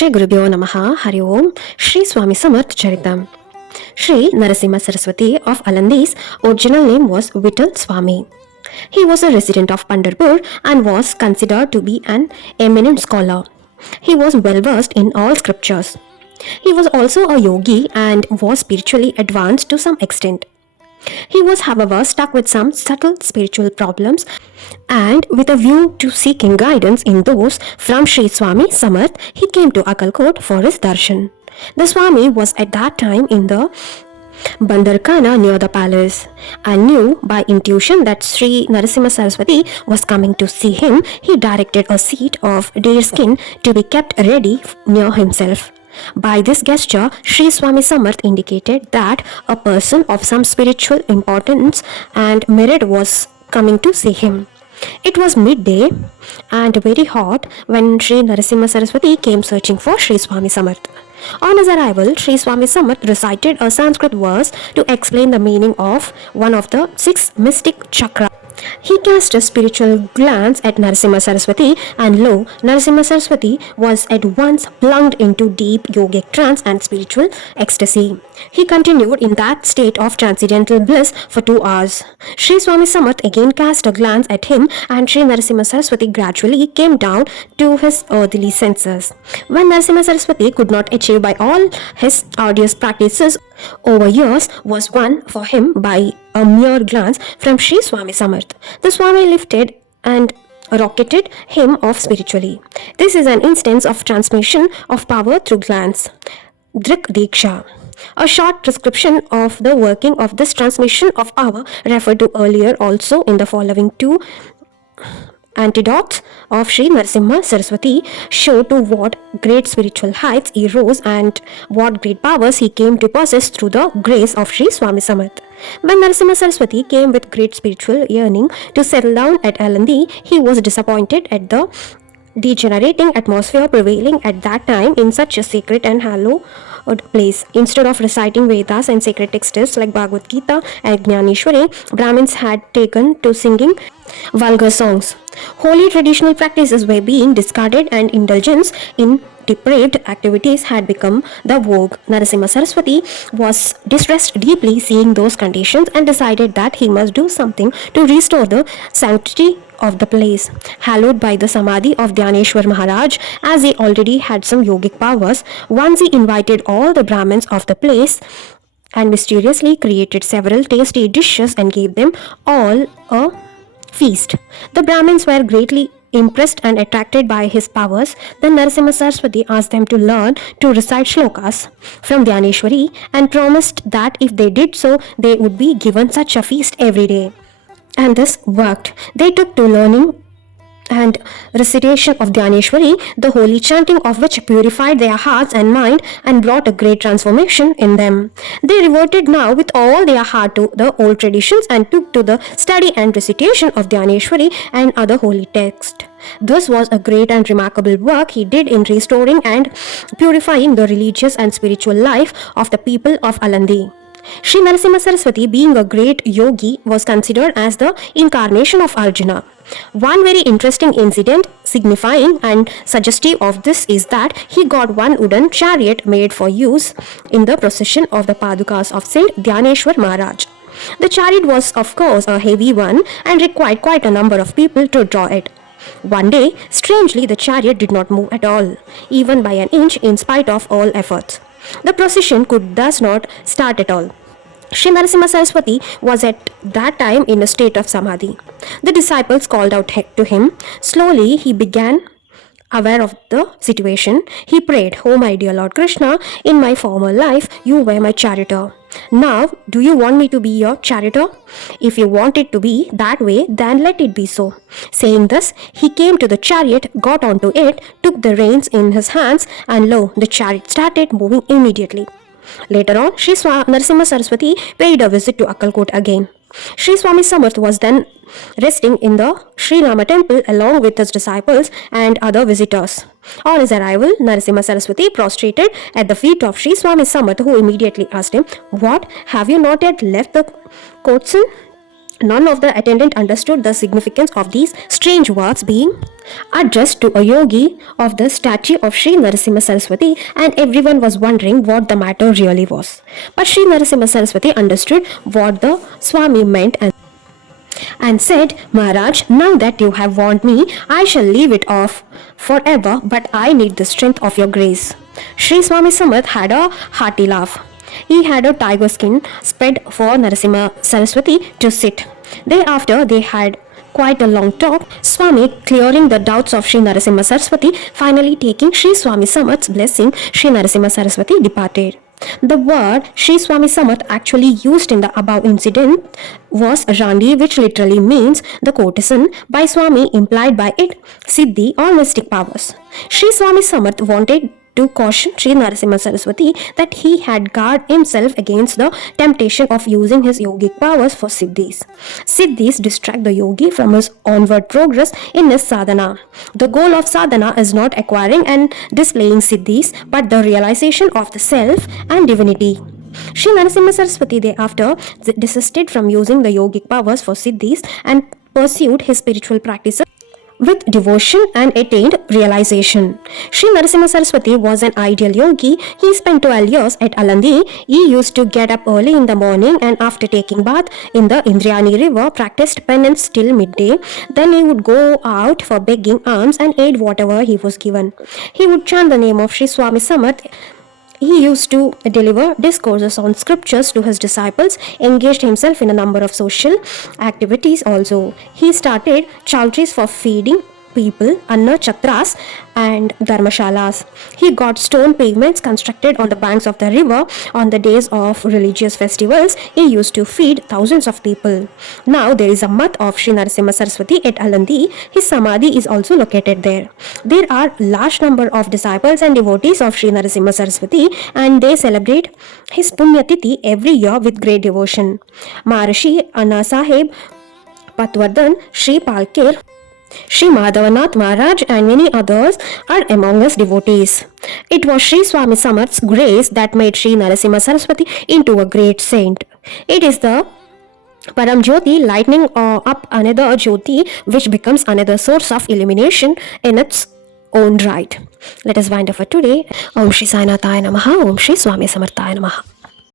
Shri Gurubhyo Namaha Hari Om Shri Swami Samarth Charitham. Shri Narasimha Saraswati of Alandi's original name was Vittal Swami. He was a resident of Pandharpur and was considered to be an eminent scholar. He was well versed in all scriptures. He was also a yogi and was spiritually advanced to some extent. He was, however, stuck with some subtle spiritual problems, and with a view to seeking guidance in those from Sri Swami Samarth, he came to Akalkot for his darshan. The Swami was at that time in the Bandarkhana near the palace, and knew by intuition that Sri Narasimha Saraswati was coming to see him. He directed a seat of deerskin to be kept ready near himself. By this gesture, Sri Swami Samarth indicated that a person of some spiritual importance and merit was coming to see him. It was midday and very hot when Sri Narasimha Saraswati came searching for Sri Swami Samarth. On his arrival, Sri Swami Samarth recited a Sanskrit verse to explain the meaning of one of the 6 mystic chakras. He cast a spiritual glance at Narasimha Saraswati, and lo, Narasimha Saraswati was at once plunged into deep yogic trance and spiritual ecstasy. He continued in that state of transcendental bliss for 2 hours. Sri Swami Samarth again cast a glance at him, and Sri Narasimha Saraswati gradually came down to his earthly senses. When Narasimha Saraswati could not achieve by all his arduous practices over years, was won for him by a mere glance from Sri Swami Samarth. The Swami lifted and rocketed him off spiritually. This is an instance of transmission of power through glance. Drik Diksha. A short description of the working of this transmission of power referred to earlier also in the following 2 antidotes of Sri Narasimha Saraswati show to what great spiritual heights he rose and what great powers he came to possess through the grace of Sri Swami Samarth. When Narasimha Saraswati came with great spiritual yearning to settle down at Alandi, he was disappointed at the degenerating atmosphere prevailing at that time in such a sacred and hallowed place. Instead of reciting Vedas and sacred texts like Bhagavad Gita and Jnaneshwari, Brahmins had taken to singing vulgar songs. Holy traditional practices were being discarded, and indulgence in depraved activities had become the vogue. Narasimha Saraswati was distressed deeply seeing those conditions and decided that he must do something to restore the sanctity of the place, hallowed by the Samadhi of Dhyaneshwar Maharaj, as he already had some yogic powers. Once he invited all the Brahmins of the place and mysteriously created several tasty dishes and gave them all a feast. The Brahmins were greatly impressed and attracted by his powers. Then Narasimha Saraswati asked them to learn to recite shlokas from Dhyaneshwari and promised that if they did so, they would be given such a feast every day. And this worked. They took to learning and recitation of Dhyaneshwari, the holy chanting of which purified their hearts and mind and brought a great transformation in them. They reverted now with all their heart to the old traditions and took to the study and recitation of Dhyaneshwari and other holy texts. This was a great and remarkable work he did in restoring and purifying the religious and spiritual life of the people of Alandi. Sri Narasimha Saraswati, being a great yogi, was considered as the incarnation of Arjuna. One very interesting incident signifying and suggestive of this is that he got one wooden chariot made for use in the procession of the Padukas of Saint Dhyaneshwar Maharaj. The chariot was of course a heavy one and required quite a number of people to draw it. One day, strangely, the chariot did not move at all, even by an inch, in spite of all efforts. The procession could thus not start at all. Sri Narasimha Saraswati was at that time in a state of samadhi. The disciples called out to him. Slowly he began aware of the situation. He prayed, "Oh my dear Lord Krishna, in my former life you were my charioteer. Now do you want me to be your charioteer? If you want it to be that way, then let it be so." Saying this, he came to the chariot, got onto it, took the reins in his hands, and lo, the chariot started moving immediately. Later on, Sri Narasimha Saraswati paid a visit to Akalkot again. Sri Swami Samarth was then resting in the Sri Rama temple along with his disciples and other visitors. On his arrival, Narasimha Saraswati prostrated at the feet of Sri Swami Samarth, who immediately asked him, "What, have you not yet left the Kotsan?" None of the attendant understood the significance of these strange words being addressed to a yogi of the statue of Sri Narasimha Saraswati, and everyone was wondering what the matter really was. But Sri Narasimha Saraswati understood what the Swami meant and said, Maharaj, now that you have warned me, I shall leave it off forever, but I need the strength of your grace. Sri Swami Samarth had a hearty laugh. He had a tiger skin spread for Narasimha Saraswati to sit. Thereafter, they had quite a long talk, Swami clearing the doubts of Sri Narasimha Saraswati, finally taking Sri Swami Samarth's blessing. Sri Narasimha Saraswati departed. The word Sri Swami Samarth actually used in the above incident was Randi, which literally means the courtesan. By Swami implied by it Siddhi or mystic powers. Sri Swami Samarth wanted to caution Sri Narasimha Saraswati that he had guard himself against the temptation of using his yogic powers for siddhis. Siddhis distract the yogi from his onward progress in his sadhana. The goal of sadhana is not acquiring and displaying siddhis, but the realization of the self and divinity. Sri Narasimha Saraswati thereafter desisted from using the yogic powers for siddhis and pursued his spiritual practices with devotion and attained realization. Sri Narasimha Saraswati was an ideal yogi. He spent 12 years at Alandi. He used to get up early in the morning and after taking bath in the Indriani river, practiced penance till midday. Then he would go out for begging alms and aid whatever he was given. He would chant the name of Sri Swami Samarth. He used to deliver discourses on scriptures to his disciples, engaged himself in a number of social activities also. He started chowdhuries for feeding people, Anna Chatras and Dharmashalas. He got stone pavements constructed on the banks of the river. On the days of religious festivals, he used to feed thousands of people. Now there is a math of Sri Narasimha Saraswati at Alandi. His samadhi is also located there. There are large number of disciples and devotees of Sri Narasimha Saraswati, and they celebrate his Punyatithi every year with great devotion. Maharishi Anna Sahib Patwardhan, Sri Palkir, Sri Madhavanath Maharaj and many others are among his devotees. It was Sri Swami Samarth's grace that made Sri Narasimha Saraswati into a great saint. It is the Param Jyoti lighting up another Jyoti which becomes another source of illumination in its own right. Let us wind up for today. Om Shri Sainathaya Namaha. Om Shri Swami Samarthaya Namaha.